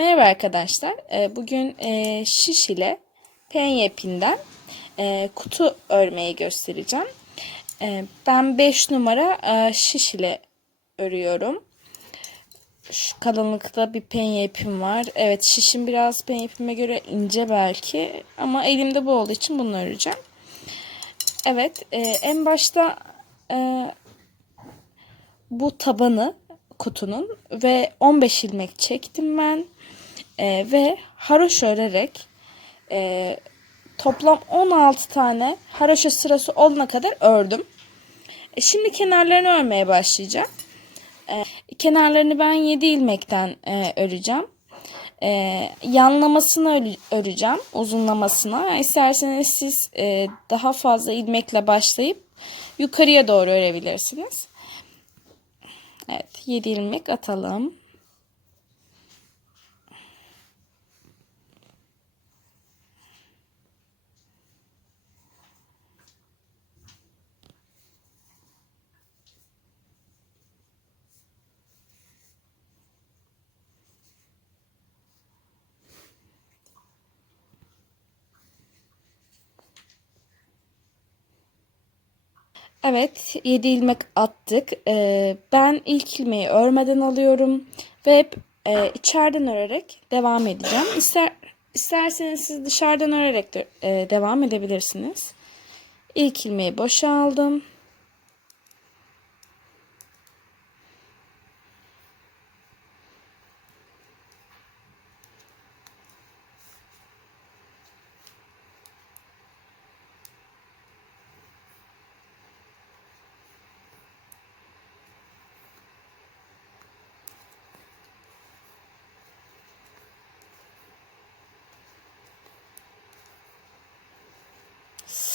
Merhaba arkadaşlar. Ee, Bugün e, şiş ile penye ipinden e, kutu örmeyi göstereceğim. E, Ben 5 numara şiş ile örüyorum. Şu kalınlıkta bir penye ipim var. Evet şişim biraz penye ipime göre ince belki ama elimde bu olduğu için bunu öreceğim. Evet en başta bu tabanı kutunun ve 15 ilmek çektim ben. Ee, ve haroşa örerek e, toplam 16 tane haroşa sırası olana kadar ördüm. E, şimdi kenarlarını örmeye başlayacağım. E, kenarlarını ben 7 ilmekten e, öreceğim. E, yanlamasını öreceğim uzunlamasına. İsterseniz siz e, daha fazla ilmekle başlayıp yukarıya doğru örebilirsiniz. Evet 7 ilmek atalım. Evet 7 ilmek attık. Ee, ben ilk ilmeği örmeden alıyorum ve hep e, içeriden örerek devam edeceğim. İster, isterseniz siz dışarıdan örerek de, e, devam edebilirsiniz. İlk ilmeği boşa aldım.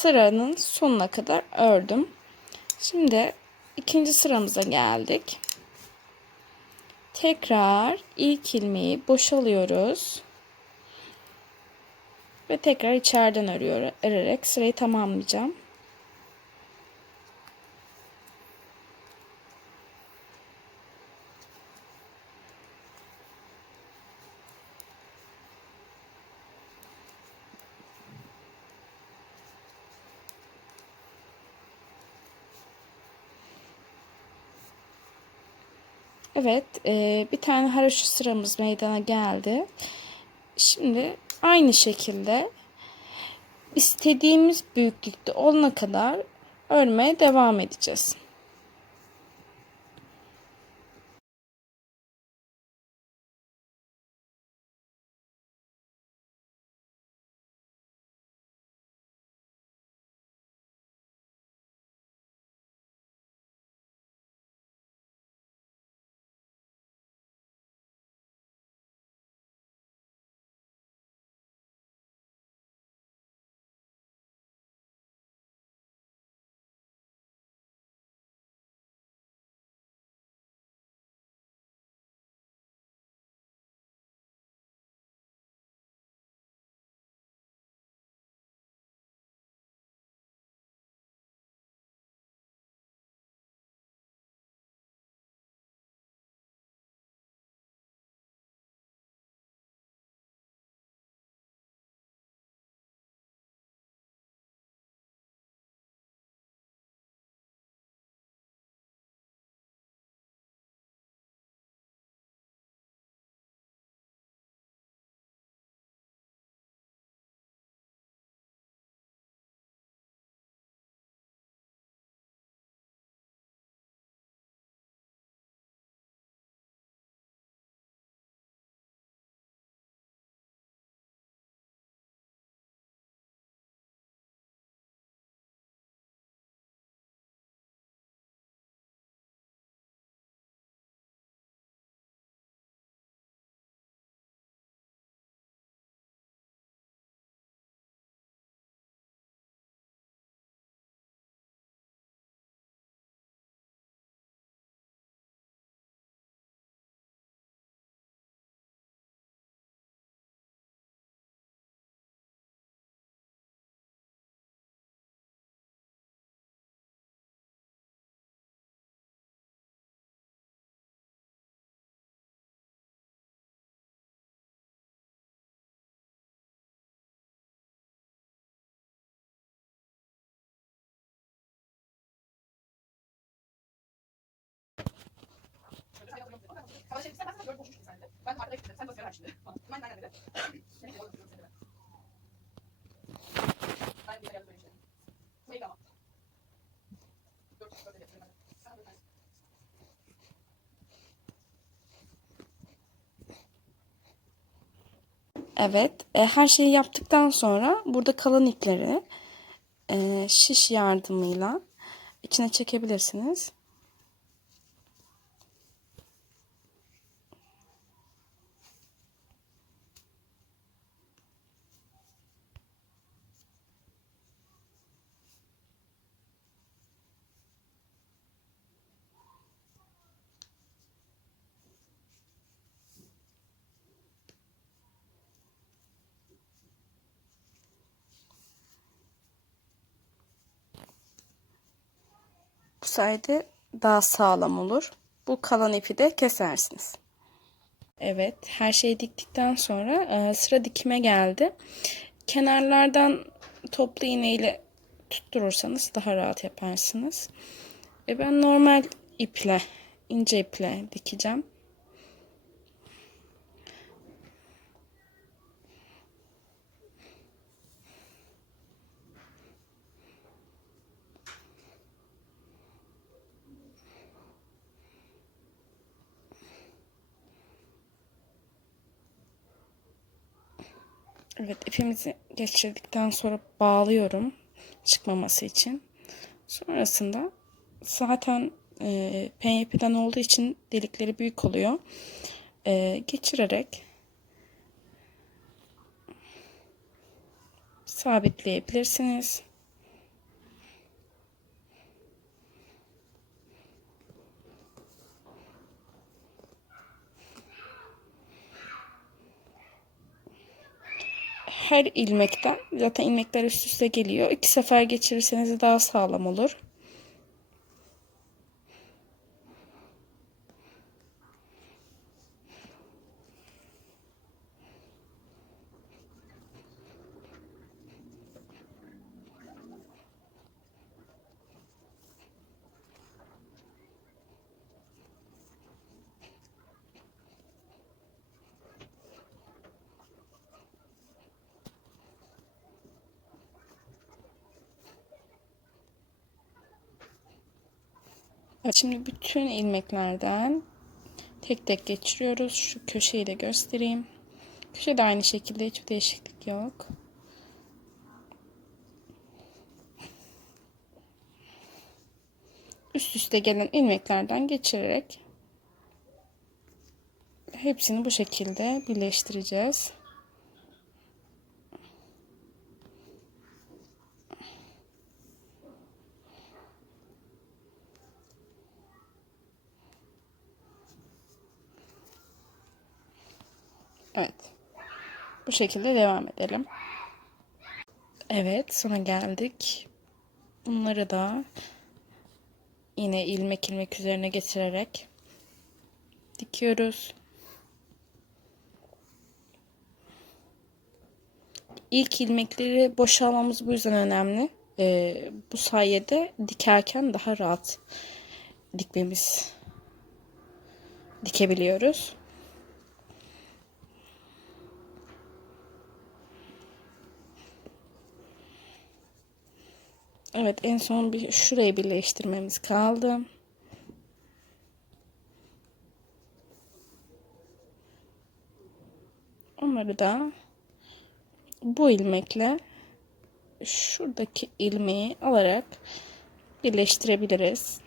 Sıranın sonuna kadar ördüm. Şimdi ikinci sıramıza geldik. Tekrar ilk ilmeği boşalıyoruz. Ve tekrar içeriden örüyor, örerek sırayı tamamlayacağım. Evet, e, bir tane haroşa sıramız meydana geldi. Şimdi aynı şekilde istediğimiz büyüklükte olana kadar örmeye devam edeceğiz. Ama şey sen ben sana konuşmuştuk seninle. Ben arkada gittim. Sen de sigara açtın. Ben. Ben böyle böyle de. Böyle. Evet, e, her şeyi yaptıktan sonra burada kalan ipleri e, şiş yardımıyla içine çekebilirsiniz. Bu sayede daha sağlam olur. Bu kalan ipi de kesersiniz. Evet, her şeyi diktikten sonra e, sıra dikime geldi. Kenarlardan toplu iğneyle tutturursanız daha rahat yaparsınız. Ve ben normal iple, ince iple dikeceğim. Evet, ipimizi geçirdikten sonra bağlıyorum çıkmaması için. Sonrasında zaten e, pen ipiden olduğu için delikleri büyük oluyor. E, geçirerek sabitleyebilirsiniz. Her ilmekten zaten ilmekler üst üste geliyor. İki sefer geçirirseniz daha sağlam olur. Şimdi bütün ilmeklerden tek tek geçiriyoruz. Şu köşeyi de göstereyim. Köşede aynı şekilde hiçbir değişiklik yok. Üst üste gelen ilmeklerden geçirerek hepsini bu şekilde birleştireceğiz. Evet. Bu şekilde devam edelim. Evet, sonra geldik. Bunları da yine ilmek ilmek üzerine getirerek dikiyoruz. İlk ilmekleri boşalmamız bu yüzden önemli. Ee, bu sayede dikerken daha rahat dikmemiz dikebiliyoruz. Evet en son bir şurayı birleştirmemiz kaldı. Onları da bu ilmekle şuradaki ilmeği alarak birleştirebiliriz.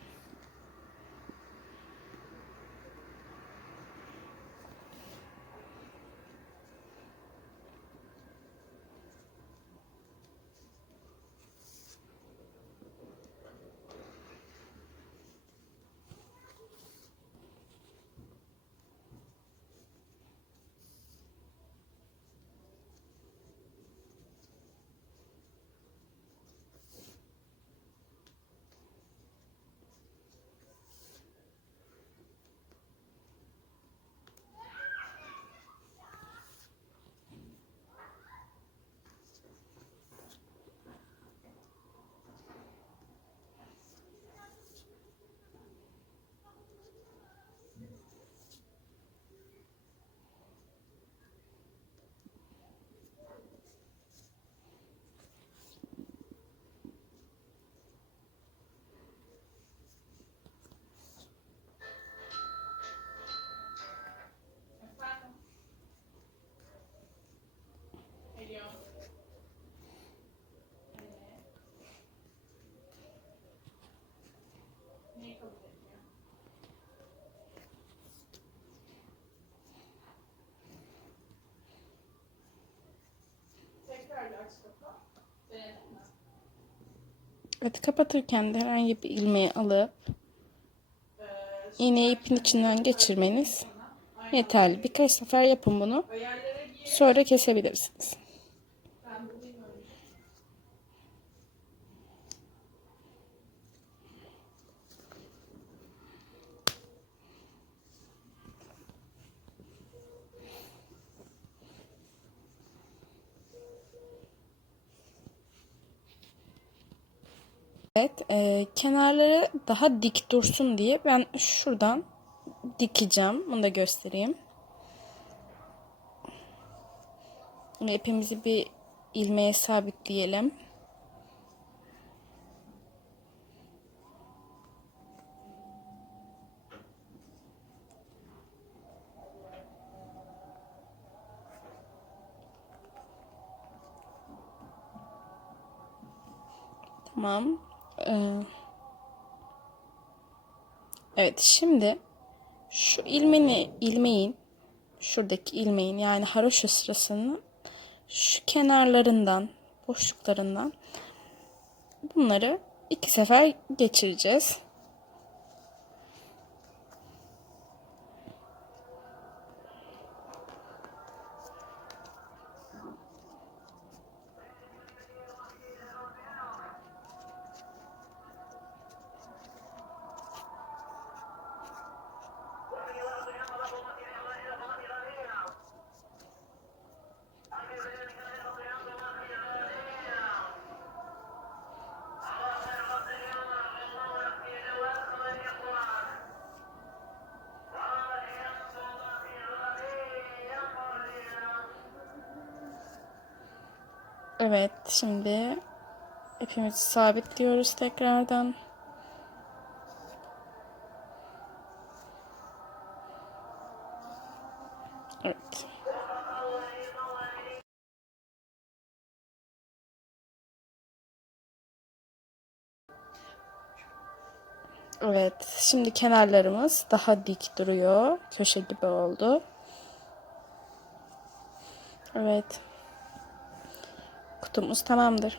Evet kapatırken de herhangi bir ilmeği alıp iğneyi ipin içinden geçirmeniz yeterli. Birkaç sefer yapın bunu. Sonra kesebilirsiniz. Evet, e, kenarları daha dik dursun diye ben şuradan dikeceğim. Bunu da göstereyim. Ve ipimizi bir ilmeğe sabitleyelim. Tamam. Ee, evet şimdi şu ilmeni ilmeğin şuradaki ilmeğin yani haroşa sırasının şu kenarlarından boşluklarından bunları iki sefer geçireceğiz. Evet şimdi ipimizi sabitliyoruz tekrardan. Evet. Evet, şimdi kenarlarımız daha dik duruyor. Köşe gibi oldu. Evet. Kutumuz tamamdır.